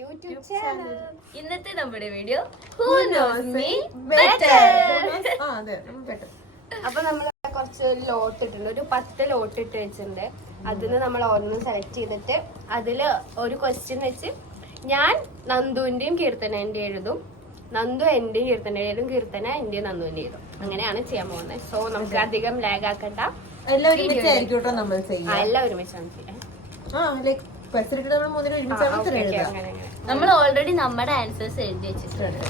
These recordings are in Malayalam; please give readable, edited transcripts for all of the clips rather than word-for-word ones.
YouTube channel. ഇന്നത്തെ നമ്മുടെ വീഡിയോ അപ്പൊ നമ്മൾ കുറച്ച് ലോട്ട് ഇട്ടുണ്ട്, ഒരു 10 ലോട്ട് ഇട്ട് വെച്ചിട്ടുണ്ട്. അതിന് നമ്മൾ ഓരോന്ന് സെലക്ട് ചെയ്തിട്ട് അതില് ഒരു ക്വസ്റ്റ്യൻ വെച്ച് ഞാൻ നന്ദുവിന്റെയും കീർത്തനന്റെ എഴുതും, നന്ദു എന്റെയും കീർത്തന എഴുതും, കീർത്തന എന്റെയും നന്ദുവിന്റെ എഴുതും. അങ്ങനെയാണ് ചെയ്യാൻ പോകുന്നത്. സോ നമുക്ക് അധികം ലാഗ് ആക്കണ്ട, എല്ലാം ഒരുമിച്ചാണ് ചെയ്യാൻ. നമ്മൾ ഓൾറെഡി നമ്മുടെ ആൻസേഴ്സ് എഴുതി വെച്ചിട്ടുണ്ട്.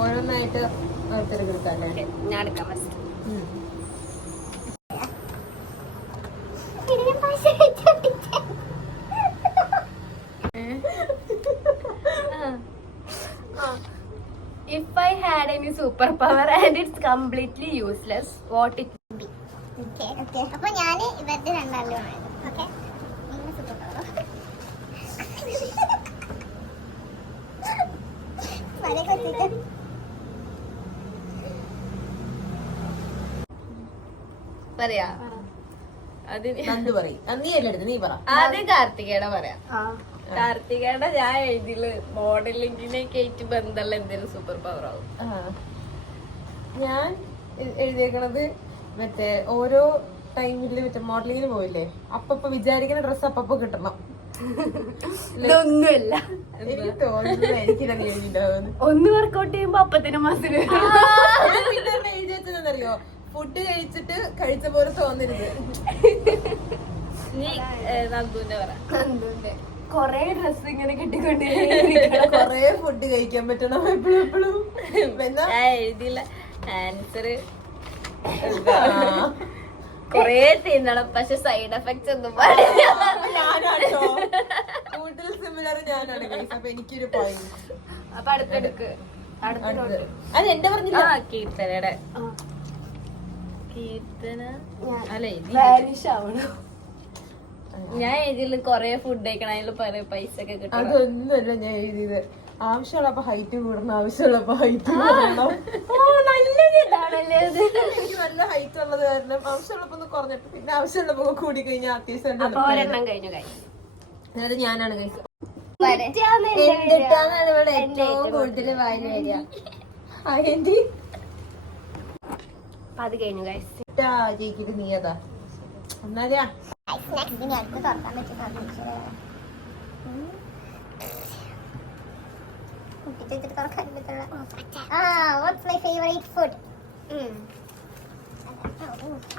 ഓരോന്നായിട്ട് ഞാൻ എടുക്കാം first. If I had any superpower and it's completely useless, what it would be? Okay. അപ്പൊ ഞാൻ ഇവരുടെ രണ്ടാളും ഓക്കെ പറയാ ആദ്യം കാർത്തികയുടെ പറയാം. കാർത്തികയുടെ ഞാൻ എഴുതിയില് മോഡലിംഗിനൊക്കെ ആയിട്ട് ബന്ധമുള്ള എന്തെങ്കിലും സൂപ്പർ പവർ ആവും. ഞാൻ എഴുതിയേക്കണത് മറ്റേ ഓരോ ടൈമില് മറ്റേ മോഡലിങ്ങിന് പോയില്ലേ, അപ്പൊ വിചാരിക്കുന്ന ഡ്രസ്സ് അപ്പൊ കിട്ടണം. ഇതൊന്നുമില്ല, എനിക്ക് തോന്നുന്നു എനിക്കിതങ്ങനെ എഴുതിണ്ടാവുന്നു. ഒന്ന് വർക്കൗട്ട് ചെയ്യുമ്പോ അപ്പത്തിന് മസില് എഴുതി വെച്ചതെന്നറിയോ, ഫുഡ് കഴിച്ചിട്ട് കഴിച്ച പോലെ തോന്നരുത്. നീ നന്ദുവിന്റെ പറ. നന്ദുവിന്റെ കൊറേ ഡ്രസ് ഇങ്ങനെ കിട്ടിക്കൊണ്ടേ, കൊറേ ഫുഡ് കഴിക്കാൻ പറ്റണം എപ്പോഴും എപ്പോഴും. ഞാൻ എഴുതിയില്ല ആൻസർ. കൊറേ തിന്നണം, പക്ഷെ സൈഡ് എഫക്ട്സ് ഒന്നും പാടില്ല. ഞാനാണോ കൂടുതൽ സിമിലർ ഞാനാണ്. അപ്പൊ എനിക്കൊരു പോയിന്റ്. അപ്പൊ അടുത്തെടുക്ക്. അത് എന്റെ പറഞ്ഞില്ല, കീർത്തനയുടെ. കീർത്തന അല്ലെ ഞാൻ എഴുതിയില്ല കൊറേ ഫുഡ് കഴിക്കണം, അതിൽ പൈസ ഒക്കെ കിട്ടും. അതൊന്നുമല്ല ഞാൻ എഴുതിയത്. ആവശ്യമുള്ളപ്പോ ഹൈറ്റ് കൂടണം, ആവശ്യമുള്ളപ്പോ ഹൈറ്റ് കൂടണം. എനിക്ക് നല്ല ഹൈറ്റ് ഉള്ളത് കാരണം ആവശ്യമുള്ളപ്പോ ഒന്ന് കുറഞ്ഞിട്ട് പിന്നെ ആവശ്യമുള്ളപ്പോ കൂടി കഴിഞ്ഞാൽ അത്യാവശ്യം ഞാനാണ് കഴിച്ചത്. എന്നിട്ടാണ് ഇവിടെ ഏറ്റവും കൂടുതൽ വായന വരിക. അത് കഴിഞ്ഞു ജയിക്കിട്ട് നീ അതാ എന്നാലാ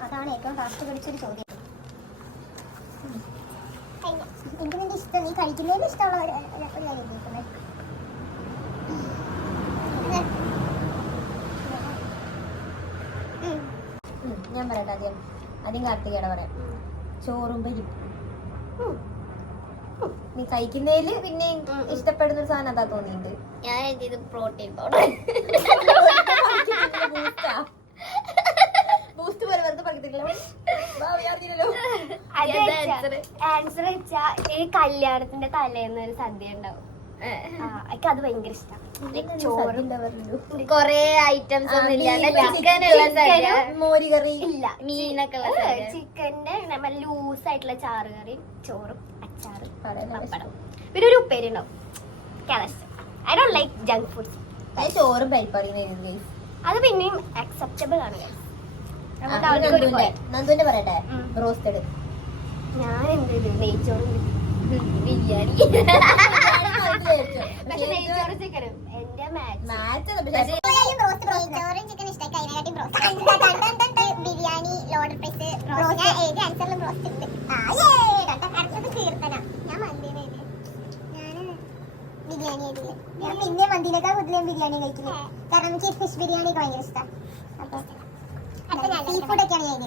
അതാണ് ഏറ്റവും ഫാസ്റ്റ് പിടിച്ചൊരു ചോദ്യം. എനിക്ക് നിന്റെ ഇഷ്ടം, നീ കഴിക്കുന്നതിന് ഇഷ്ടമുള്ള ഒരു കാര്യം ചോദിക്കുന്നത്. ഞാൻ പറയട്ടെ, ആദ്യം കാർത്തികയുടെ പറയാം. ചോറും പരിപ്പും. നീ കഴിക്കുന്നതില് പിന്നെ ഇഷ്ടപ്പെടുന്ന ഒരു സാധനം അതാ തോന്നിയിട്ട്. ഞാൻ എഴുതിയത് പ്രോട്ടീൻ പൗഡർ. ബൂസ്റ്റ് പോലെ വെറുതെ പറഞ്ഞിട്ടില്ലല്ലോ. ആൻസർ വെച്ചാ ഈ കല്യാണത്തിന്റെ തലേന്ന് ഒരു സദ്യ ഉണ്ടാവും, എനിക്ക് അത് ഭയങ്കര ഇഷ്ടം. കൊറേ ഐറ്റംസ് ഒന്നും ഇല്ലാണ്ട് ചിക്കനുള്ള സദ്യ, മോരുകറി ഇല്ല മീനൊക്കെ ഉള്ള ചിക്കന്റെ ലൂസ് ആയിട്ടുള്ള ചാറ് കറിയും ചോറും അച്ചാറും പപ്പടം പിന്നെ ഒരു ഉപ്പേരി ഉണ്ടാവും. I don't like junk foods. ചോറും പരിപ്പാടി അത് പിന്നെയും അക്സെപ്റ്റബിൾ ആണ്. നന്ദുവിന്റെ പറയട്ടെ, റോസ്റ്റഡ്. ഞാൻ എന്ത് ചെയ്തു, നെയ്ച്ചോറും ബിരിയാണി. പക്ഷെ നെയ്ച്ചോറും ചിക്കനും എന്റെ ബിരിയാണി, ലോഡഡ് ഫ്രൈസ്, ഏത് ആൻസറിലും റോസ്റ്റ് ഉണ്ട്. കീർത്തന. ഞാൻ മന്തിനെ ബിരിയാണി ആയിട്ടില്ല. ഞാൻ പിന്നെ മന്തിയിലേക്കാൾ കൂടുതലും ബിരിയാണി കഴിക്കുന്നത്, കാരണം എനിക്ക് ഫിഷ് ബിരിയാണി ഒക്കെ ഭയങ്കര ഇഷ്ടമാണ്. അപ്പൊ സീ ഫുഡൊക്കെയാണ് ഞാൻ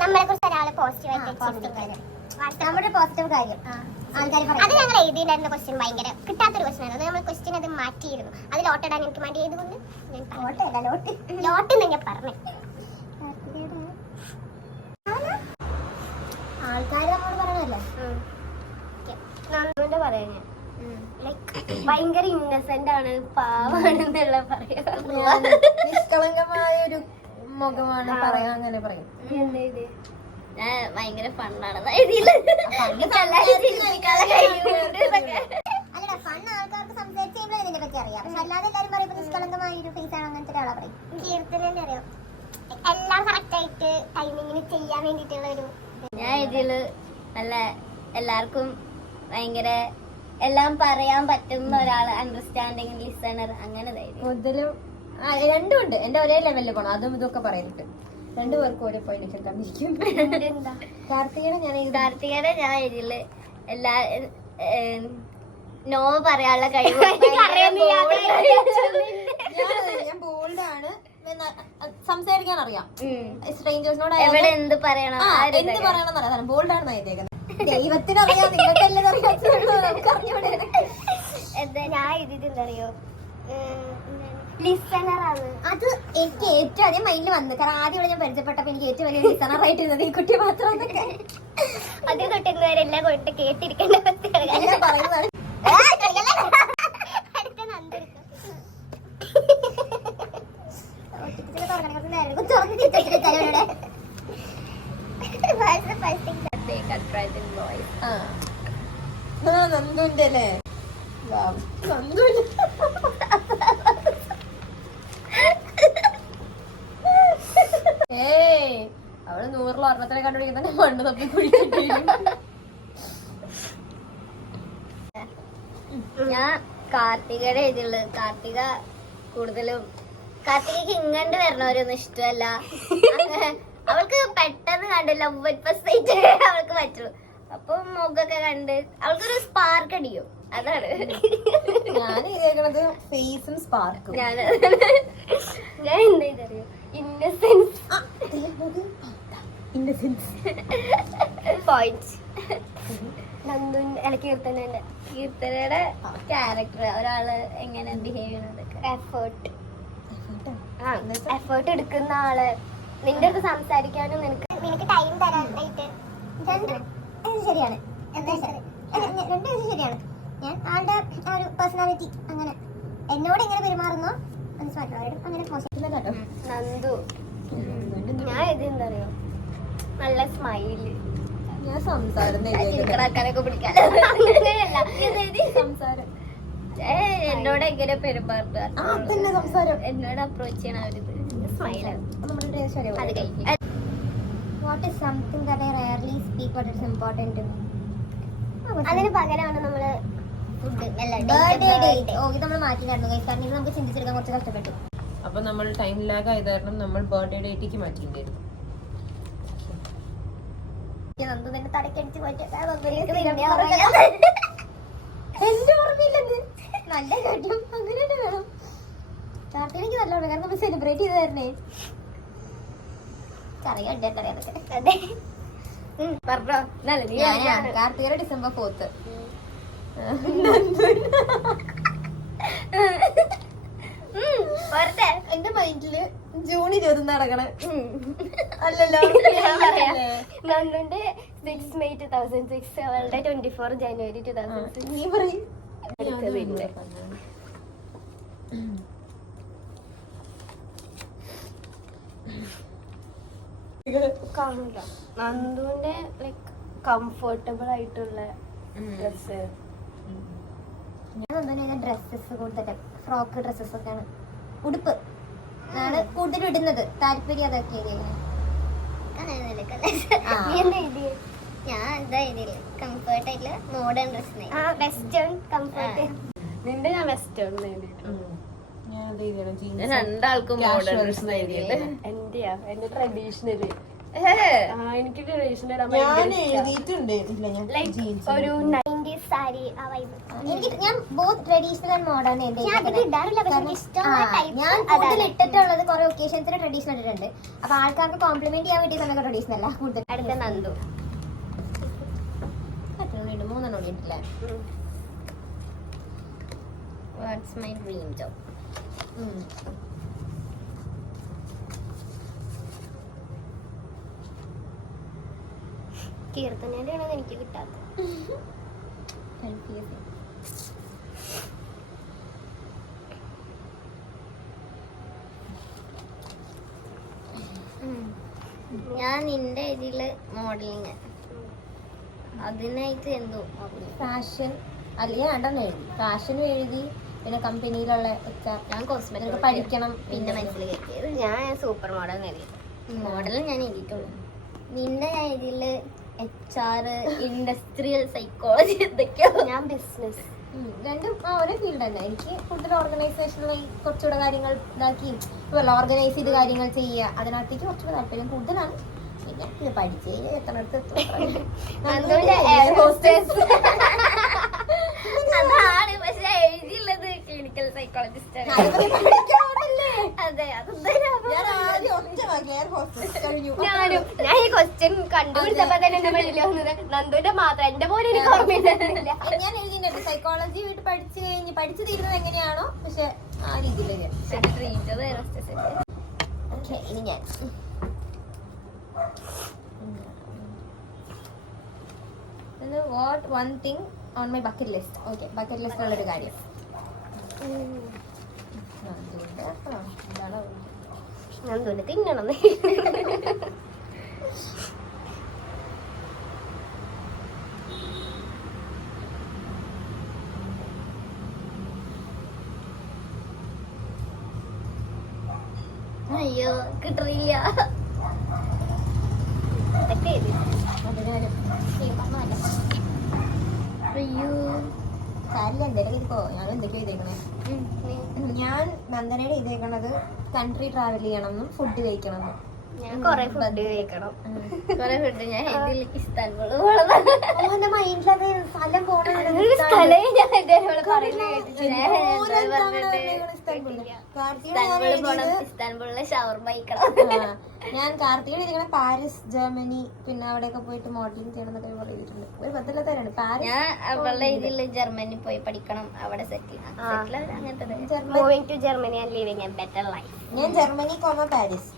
നമ്മളെ കുറിച്ച് ഒരാള് പോസിറ്റീവായിട്ട് നമ്മുടെ പോസിറ്റീവ് കാര്യം അത് ഞങ്ങൾ എഴുതിയിട്ടുണ്ടായിരുന്ന ക്വസ്റ്റ്യൻ ഭയങ്കര കിട്ടാത്തൊരു ക്വസ്റ്റ്യൻ ആണ്. അത് നമ്മൾ ക്വസ്റ്റ്യൻ അത് മാറ്റിയിരുന്നു. അത് ലോട്ടിടാൻ എനിക്ക് വേണ്ടി ചെയ്തുകൊണ്ട് ലോട്ട് എന്ന് ഞാൻ പറഞ്ഞു. ആൾക്കാർ നമ്മോട് പറയണല്ലേ നന്ദുവിന്റെ പറയാ ഞാൻ ഭയങ്കര ഇന്നസെന്റ് ആണ്, പാവാണെന്നുള്ള പറയാ. നിഷ്കളങ്കമായ ഒരു മുഖമാണ് പറയാ, അങ്ങനെ പറയും. ഞാൻ ഭയങ്കര ഫണ്ണാണ് എഴുതിയില്ല. അല്ലടാ ഫൺ ആൾക്കാർക്ക് സംസാരിച്ച് കഴിയുമ്പോൾ ഇതിനെ പറ്റി അറിയാം. പക്ഷെ അല്ലാതെ എല്ലാവരും പറയുമ്പോൾ നിഷ്കളങ്കമായ ഒരു ഫേസ് ആണ് അങ്ങനത്തെ ഒരാളെ പറയും. കീർത്തനെ അറിയാം എല്ലാം കറക്റ്റ് ആയിട്ട് ടൈമിങ്ങിന് ചെയ്യാൻ വേണ്ടിയിട്ടുള്ള ഒരു. ഞാൻ ഇതില് നല്ല എല്ലാവർക്കും ഭയങ്കര എല്ലാം പറയാൻ പറ്റുന്ന ഒരാള്, അണ്ടർസ്റ്റാൻഡിങ് ലിസണർ, അങ്ങനെ മുതലും രണ്ടും ഉണ്ട്. എന്റെ ഒരേ ലെവലിൽ പോണം. അതും ഇതൊക്കെ പറയുന്നുണ്ട്. രണ്ടുപേർക്കും ഓരോ പോയിന്റ് തന്നിരിക്കും. കാർത്തികയുടെ ഞാൻ ഇതില് എല്ലാ നോ പറയാനുള്ള കഴിവ്. ഞാൻ ബോൾഡാണ്, സംസാരിക്കാൻ അറിയാം. സ്ട്രേഞ്ചേഴ്സിനോട് എവിടെ എന്ത് പറയണം എന്ത് പറയണം അറിയാം. ബോൾഡാണ് എഴുതിയേക്കുന്നത്. ദൈവത്തിനറിയാം, നിങ്ങൾക്കെല്ലാം ഞാൻ ഇതിന്തറിയോ ലിസണറാണ്. അത് എനിക്ക് ഏറ്റവും ആദ്യം മൈൻഡിൽ വന്നു. കാരണം ആദ്യം ഞാൻ പരിചയപ്പെട്ടപ്പോ എനിക്ക് ഏറ്റവും വലിയ ലിസണർ ആയിട്ടിരുന്നത് ഈ കുട്ടി മാത്രം. അത് തൊട്ടുന്നവരെല്ലാം കൊണ്ട് കേട്ടിരിക്കേണ്ട പറയുന്നതാണ്. നന്ദുന്റെ അല്ലേ? നന്ദുന്റെ അവള് 100 ഒരെണ്ണത്തിനെ കണ്ടുപിടിക്കുന്ന മണ്ണ് തപ്പി കുഴിച്ചിട്ട്. ഞാൻ കാർത്തികയുടെ ഇതില് കാർത്തിക കൂടുതലും കാർത്തികക്ക് ഇങ്ങണ്ട് വരണവരൊന്നും ഇഷ്ടമല്ല. അവൾക്ക് പെട്ടെന്ന് കണ്ട് ലവ് അറ്റ് ഫസ്റ്റ് സൈറ്റ് അവൾക്ക് പറ്റുള്ളൂ. അപ്പൊ മുഖൊക്കെ കണ്ട് അവൾക്കൊരു സ്പാർക്ക് അടിക്കും. അതാണ് ഞാൻ കേൾക്കണത് ഫേസും സ്പാർക്കും. ഞാൻ എന്താ ഇതറിയോ ഇന്നസെൻസ് പോയിന്റ്. കീർത്തനയുടെ ക്യാരക്ടർ ഒരാള് എങ്ങനെ ബിഹേവ് ചെയ്യുന്നത്, എഫേർട്ട് എടുക്കുന്ന ആള്, നിന്റെ അടുത്ത് സംസാരിക്കാനും നിനക്ക് ടൈം തരാനായിട്ട് ശരിയാണ്. രണ്ടും ശരിയാണ്. ഞാൻ ആളുടെ ആ ഒരു പേഴ്സണാലിറ്റി അങ്ങനെ എന്നോട് എങ്ങനെ പെരുമാറുന്നോ മനസ്സിലാക്കുന്നവരോടും അങ്ങനെ മോശം. നന്ദു ഞാൻ ഇതെന്താ അറിയോ നല്ല സ്മൈല്. ഞാൻ സംസാരം ചിരിക്കണാക്കാനൊക്കെ പിടിക്കാൻ സംസാരം എന്നോട് എങ്ങനെ പെരുമാറുക, സംസാരം എന്നോട് അപ്രോച്ച് ചെയ്യണ ഒരു സ്മൈലാണ്. അത് കഴിഞ്ഞു. What is something that I rarely speak but it's important to me. അതിന് പകരമാണ് നമ്മള് ബർത്ത്ഡേ ഡേറ്റ്. ഓ ഇത് നമ്മൾ മാറ്റി തരുന്നു കാരണം ഇത് നമുക്ക് ചിന്തിച്ചെടുക്കാൻ കുറച്ച് കഷ്ടപ്പെട്ടു. അപ്പൊ നമ്മൾ ടൈം ലാഗ് ആയത് കാരണം നമ്മൾ ബർത്ത്ഡേ ഡേറ്റിക്ക് മാറ്റിയിട്ടുണ്ടായിരുന്നു. നന്ദു തന്നെ തടക്കടിച്ച് എന്റെ ഓർമ്മയില്ലെന്ന് നല്ല കാര്യം അങ്ങനെ തന്നെ വേണം. കാർത്തികയ്ക്ക് നല്ല ഓർമ്മ കാരണം നമ്മൾ സെലിബ്രേറ്റ് ചെയ്ത് തരണേ. Karthika December 4th. എന്റെ മൈൻഡില് ജൂൺ 20 നടക്കണ അല്ലല്ലോ. നന്ദുന്റെ 6 May 2006, അവളുടെ 24 January 2006. നീ പറയും കാണില്ല. നന്ദുവിന്റെ ലൈക്ക് കംഫർട്ടബിൾ ആയിട്ടുള്ള ഡ്രസ്. ഞാൻ നന്ദുവിന്റെ ഡ്രസ്സസ് കൂടുതൽ ഫ്രോക്ക് ഡ്രസ്സസ് ഒക്കെയാണ്, ഉടുപ്പ് ആണ് കൂടുതൽ ഇടുന്നത്. താല്പര്യം അതൊക്കെ ഞാൻ എന്താ ഇതില് കംഫർട്ട് ആയിട്ടുള്ള മോഡേൺ ഡ്രസ്, വെസ്റ്റേൺ കംഫർട്ട്. നിന്റെ ഞാൻ വെസ്റ്റേൺ രണ്ടാൾക്കും മോഡേൺ ഡ്രസ് എന്റെയാ എന്റെ ട്രഡീഷണല്. എനിക്ക് ട്രഡീഷണൽ ഒരു 90s സാരി ആ വൈബ്. എനിക്ക് ഞാൻ ബോത്ത് ട്രഡീഷണൽ ആൻഡ് മോഡേൺ ഞാൻ കൂടുതൽ ഇട്ടിട്ടുള്ളത് കുറെ ഒക്കേഷൻസിന് ട്രഡീഷണൽ ഇട്ടിട്ടുണ്ട്. അപ്പൊ ആൾക്കാർക്ക് കോംപ്ലിമെന്റ് ചെയ്യാൻ വേണ്ടി സമയത്ത് ട്രഡീഷണൽ അല്ല കൂടുതൽ. അടുത്ത നന്ദു 3 ഇട്ടില്ല. What's my dream job. കീർത്തനയുടെ ആണ് എനിക്ക് കിട്ടാത്തത്. ഞാൻ നിന്റെ ഇതില് മോഡലിങ് അതിനായിട്ട് എന്തോ ഫാഷൻ അല്ലെങ്കിൽ രണ്ടെണ്ണം എഴുതി. ഫാഷനും എഴുതി, പിന്നെ കമ്പനിയിലുള്ള ഞാൻ കോസ്മെറ്റിക് പഠിക്കണം. പിന്നെ മനസ്സിലാക്കിയത് ഞാൻ സൂപ്പർ മോഡൽ എഴുതി. മോഡലും ഞാൻ എഴുതിയിട്ടുള്ളൂ. നിന്റെ ഞാൻ ഇതില് HR, ഇൻഡസ്ട്രിയൽ സൈക്കോളജി എന്തൊക്കെയോ. ഞാൻ ബിസിനസ്. രണ്ടും ഒരേ ഫീൽഡ് തന്നെ. എനിക്ക് കൂടുതൽ ഓർഗനൈസേഷനായി കുറച്ചുകൂടെ കാര്യങ്ങൾ ഇതാക്കി ഓർഗനൈസ് ചെയ്ത് കാര്യങ്ങൾ ചെയ്യുക, അതിനകത്തേക്ക് കുറച്ചുകൂടെ താല്പര്യം കൂടുതലാണ്. പിന്നെ ഇത് പഠിച്ച് എത്തണടുത്ത് അതാണ് പക്ഷെ എഴുതിയുള്ളത് ക്ലിനിക്കൽ സൈക്കോളജിസ്റ്റ് ആണ്. അതെ ഞാനും ഞാൻ ഈ ക്വസ്റ്റ്യൻ കണ്ടുപിടിച്ചപ്പോ തന്നെ എന്റെ മനസ്സിൽ വന്നത് നന്ദുവിന്റെ മാത്രം, എന്റെ പോലെ എനിക്ക് ഓർമ്മയില്ല. ഞാൻ എഴുതിയിട്ടുണ്ട് സൈക്കോളജി വീട്ടിൽ പഠിച്ചു തീരുന്നത് എങ്ങനെയാണോ, പക്ഷെ ആ രീതിയിൽ ഇനി ഞാൻ what one thing on my bucket list. Okay, bucket ലിസ്റ്റിലുള്ളൊരു കാര്യം നന്ദുവിന് തിന്നണം. അയ്യോ കിട്ടില്ല. അയ്യോ കാര്യമില്ല, എന്തായാലും ഇരിക്കോ. ഞാൻ എന്തൊക്കെയോ ചെയ്തേക്കണേ. ഞാൻ നന്ദനയുടെ ചെയ്തേക്കണത് കൺട്രി ട്രാവൽ ചെയ്യണം എന്നും ഫുഡ് കഴിക്കണം എന്നും. ഞാൻ കൊറേ ഫുഡ് കഴിക്കണം. കൊറേ ഫുഡ് ഞാൻ ഇതിലേക്ക് ഇസ്താൻബുൾ മൈൻഡിലത് സ്ഥലം പോകണം. ഇസ്താൻബുളിലെ ഷവർമ കഴിക്കണം. ഞാൻ കാർത്തികയുടെ ഇരിക്കണ പാരീസ്, ജർമ്മനി, പിന്നെ അവിടെയൊക്കെ പോയിട്ട് മോഡലിംഗ് ചെയ്യണം എന്നൊക്കെ പറഞ്ഞിട്ടുണ്ട്. ഒരു ബന്ധമില്ലാത്തവരാണ് പാരീസ്. ഞാൻ അവളുടെ ഇതിൽ ജർമ്മനി പോയി പഠിക്കണം, അവിടെ സെറ്റിൽ അങ്ങനത്തെ. Moving to Germany and living a better life. ഞാൻ ജർമ്മനി, പാരീസ്.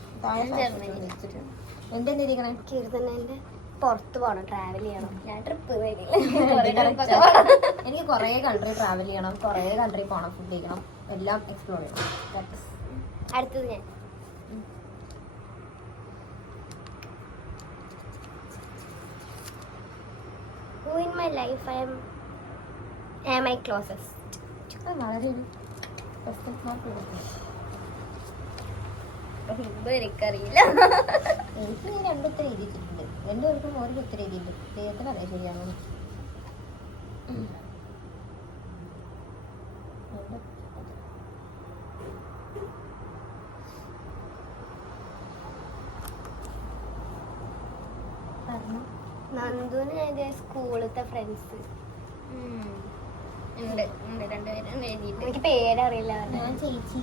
എന്റെ എന്തിരിക്കണേ കീർത്തനന്റെ പുറത്ത് പോണം, ട്രാവൽ ചെയ്യണം. ഞാൻ ട്രിപ്പ് എനിക്ക് കുറെ കൺട്രി ട്രാവൽ ചെയ്യണം, കുറെ കൺട്രി പോകണം, ഫുഡ് കഴിക്കണം, എല്ലാം എക്സ്പ്ലോർ ചെയ്യണം. അടുത്തത് ഞാൻ who in my life am I closest? വളരെ ഒരു എനിക്കറിയില്ല. എനിക്ക് ഈ രണ്ടുത്തരം എഴുതിയിട്ടുണ്ട്. രണ്ടുപേർക്കും ഓരോ ഉത്തരം എഴുതിയിട്ടുണ്ട്. ദൈവത്തിന് അറിയാം ശരിയാണോ. നന്ദുവിന് സ്കൂളത്തെ ഫ്രണ്ട്സ് ഉണ്ട് രണ്ടുപേരും എഴുതിയിട്ട്. എനിക്ക് പേരറിയില്ല. ഞാൻ ചേച്ചി,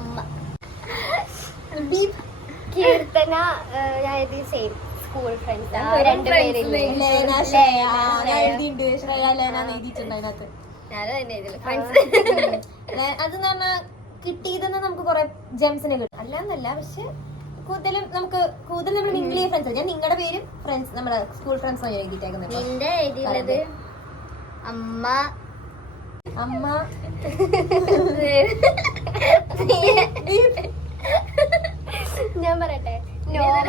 അമ്മ കീർത്തന ഞാൻ സെയിം സ്കൂൾ ഫ്രണ്ട്സ്. രണ്ടുപേരില്ലേ അതിനകത്ത്. ഞാനും തന്നെ എഴുതില്ല ഫ്രണ്ട്സ്. അതെന്ന് പറഞ്ഞാൽ കിട്ടിയതെന്ന് നമുക്ക് കുറെ ജെംസിനെ കിട്ടും. അല്ലാന്നല്ല, പക്ഷെ കൂടുതലും നമ്മൾ മിങ്കിൾ ചെയ്യ ഫ്രണ്ട്സ്. ഞാൻ നിങ്ങളുടെ പേരും ഫ്രണ്ട്സ്, നമ്മുടെ സ്കൂൾ ഫ്രണ്ട്സ് എഴുതിയിട്ടേക്കുന്നത്. നിന്റെ എഴുതിയുള്ളത് അമ്മ അമ്മ ഞാൻ പറയട്ടെ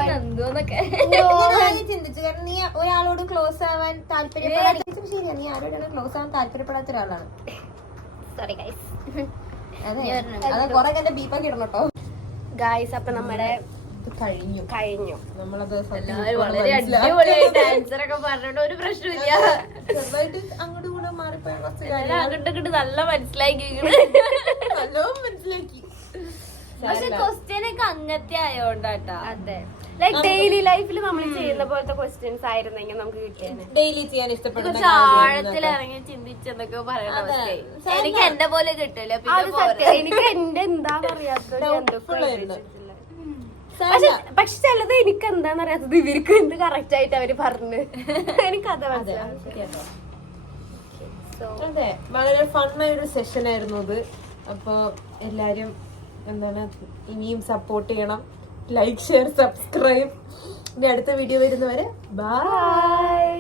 നന്ദുന്നൊക്കെ. ചിന്തിച്ചു, കാരണം നീ ഒരാളോട് ക്ലോസ് ആവാൻ താല്പര്യപ്പെടാത്ത, ശരിയാ, നീ ആരോടാണ് ക്ലോസ് ആവാൻ താല്പര്യപ്പെടാത്ത ഒരാളാണ്. Sorry guys. അതെ, അത് കൊറേ എന്റെ ബീപ്പൊക്കെ ഇടണം കേട്ടോ ഗൈസ്. അപ്പൊ നമ്മുടെ കഴിഞ്ഞു നമ്മളത് വളരെ അടിപൊളിയായിട്ട് ആൻസർ ഒക്കെ പറഞ്ഞിട്ട് ഒരു പ്രശ്നമില്ല. ചെറുതായിട്ട് അങ്ങോട്ട് കൂടെ മാറിപ്പോയ അങ്ങോട്ട് നല്ല മനസ്സിലാക്കി. മനസ്സിലാക്കി. പക്ഷെ ക്വസ്റ്റ്യൻ ഒക്കെ അങ്ങനത്തെ ആയോണ്ടാട്ടാ. അതെ, ലൈക് ഡെയിലി ലൈഫിൽ നമ്മൾ ചെയ്യുന്ന പോലത്തെ ക്വസ്റ്റ്യൻസ് ആയിരുന്നെങ്കിൽ നമുക്ക് കിട്ടിയത്. ഡെയിലി ചെയ്യാൻ ഇഷ്ടപ്പെടുന്ന ആഴത്തിൽ ഇറങ്ങി ചിന്തിച്ചെന്നൊക്കെ പറയണ എനിക്ക് എന്റെ പോലെ കിട്ടില്ല. എനിക്ക് എന്റെ എന്താന്ന് അറിയാത്തത്. പക്ഷെ ചിലത് എനിക്ക് എന്താന്ന് അറിയാത്തത് ഇവർക്ക് എന്ത് കറക്റ്റ് ആയിട്ട് അവര് പറഞ്ഞു. എനിക്കത് മനസ്സിലാവും. അതെ, വളരെ ഫണ്ണായ ഒരു സെഷൻ ആയിരുന്നു അത്. അപ്പൊ എല്ലാരും ഇനിയും സപ്പോർട്ട് ചെയ്യണം. Like, share, subscribe. ഇനി അടുത്ത വീഡിയോ വരുന്നവരെ ബൈ.